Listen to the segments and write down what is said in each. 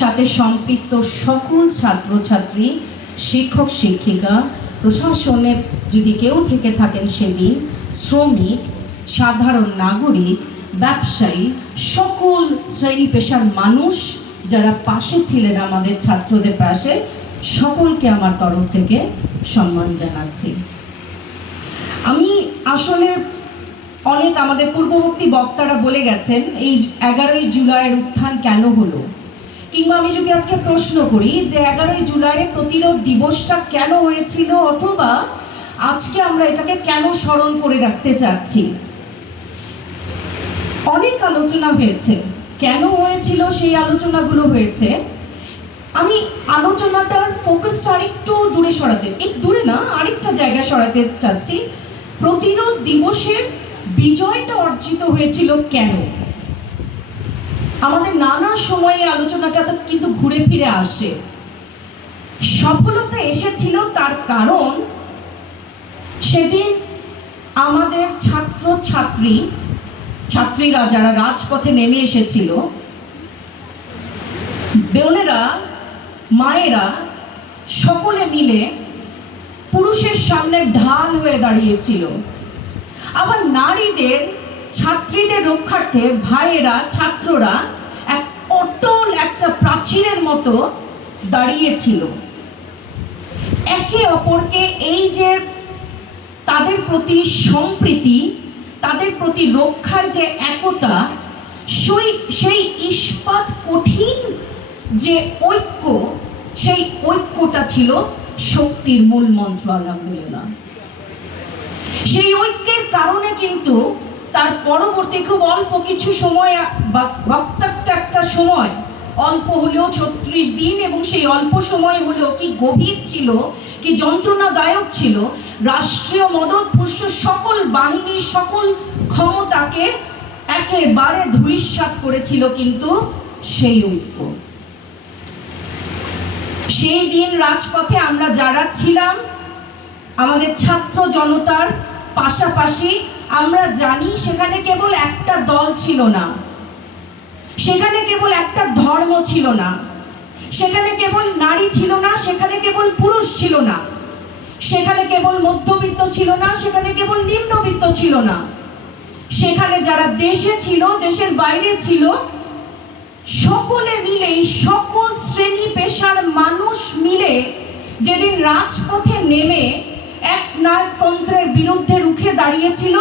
সাথে সম্পৃক্ত সকল ছাত্রছাত্রী, শিক্ষক শিক্ষিকা, প্রশাসনের যদি কেউ থেকে থাকেন সেদিন, শ্রমিক, সাধারণ নাগরিক, ব্যবসায়ী, সকল শ্রেণী পেশার মানুষ যারা পাশে ছিলেন আমাদের ছাত্রদের পাশে, সকলকে আমার তরফ থেকে সম্মান জানাচ্ছি। আমি আসলে অনেক আমাদের পূর্ববর্তী বক্তারা বলে গেছেন এই 11ই জুলাইয়ের উত্থান কেন হলো, কিংবা আমি যদি আজকে প্রশ্ন করি যে 11ই জুলাইয়ের প্রতিরোধ দিবসটা কেন হয়েছিল, অথবা আজকে আমরা এটাকে কেন স্মরণ করে রাখতে চাচ্ছি। অনেক আলোচনা হয়েছে, কেন হয়েছিল সেই আলোচনাগুলো হয়েছে। আমি আলোচনাটার ফোকাসটা আরেকটু দূরে সরাতে, একটু দূরে না, আরেকটা জায়গায় সরাতে চাচ্ছি। প্রতিরোধ দিবসের বিজয়টা অর্জিত হয়েছিল কেন? আমাদের নানা সময়ে আলোচনাটা তো কিন্তু ঘুরে ফিরে আসে। সফলতা এসেছিল তার কারণ সেদিন আমাদের ছাত্রীরা যারা রাজপথে নেমে এসেছিল, বোনেরা, মায়েরা সকলে মিলে পুরুষের সামনে ঢাল হয়ে দাঁড়িয়েছিল। আবার নারীদের, ছাত্রীদের রক্ষার্থে ভাইয়েরা, ছাত্ররা এক অটল একটা প্রাচীরের মতো দাঁড়িয়েছিল। একে অপরকে এই যে তাদের প্রতি সম্প্রীতি, তাদের প্রতি রক্ষার যে একতা, সেই ইস্পাত কঠিন যে ঐক্য, সেই ঐক্যটা ছিল শক্তির মূল মন্ত্র। আলহামদুলিল্লাহ, সেই ঐক্যের কারণে কিন্তু তার পরবর্তী খুব অল্প কিছু সময়, রক্তাক্ত একটা সময়, অল্প হলেও 36 দিন, এবং সেই অল্প সময় হলেও কি গভীর ছিল, কি যন্ত্রণাদায়ক ছিল। রাষ্ট্রীয় মদতপুষ্ট সকল বাহিনী, সকল ক্ষমতাকে একেবারে ধূলিসাৎ করেছিল কিন্তু সেই ঐক্য। সেই দিন রাজপথে আমরা যারা ছিলাম, আমাদের ছাত্র জনতার পাশাপাশি আমরা জানি সেখানে কেবল একটা দল ছিল না, সেখানে কেবল একটা ধর্ম ছিল না, সেখানে কেবল নারী ছিল না, সেখানে কেবল পুরুষ ছিল না, সেখানে কেবল মধ্যবিত্ত ছিল না, সেখানে কেবল নিম্নবিত্ত ছিল না। সেখানে যারা দেশে ছিল, দেশের বাইরে ছিল, সকলে মিলে, সকল শ্রেণী পেশার মানুষ মিলে যেদিন রাজপথে নেমে এক নায়কতন্ত্রের বিরুদ্ধে রুখে দাঁড়িয়েছিল,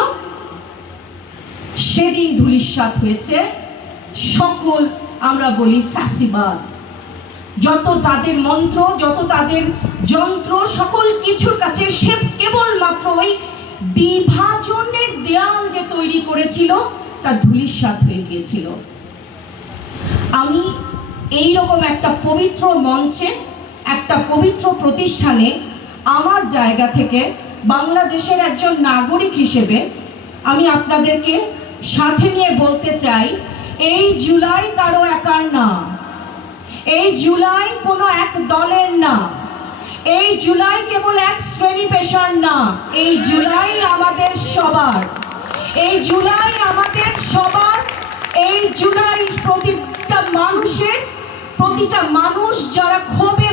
সেদিন ধূলিসাৎ হয়েছে সকল, আমরা বলি ফ্যাসিবাদ, যত তাদের মন্ত্র, যত তাদের যন্ত্র, সকল কিছুর কাছে সে কেবলমাত্র ওই বিভাজনের দেয়াল যে তৈরি করেছিল তা ধূলিসাৎ হয়ে গিয়েছিল। আমি এই রকম একটা পবিত্র মঞ্চে, একটা পবিত্র প্রতিষ্ঠানে আমার জায়গা থেকে বাংলাদেশের একজন নাগরিক হিসেবে আমি আপনাদেরকে সাথে নিয়ে বলতে চাই, এই জুলাই কারো একার না, এই জুলাই কোনো এক দলের না, এই জুলাই কেবল এক শ্রেণী পেশার না, এই জুলাই আমাদের সবার, এই জুলাই আমাদের সবার, এই জুলাই প্রতিটা মানুষের, প্রতিটা মানুষ যারা ক্ষোভে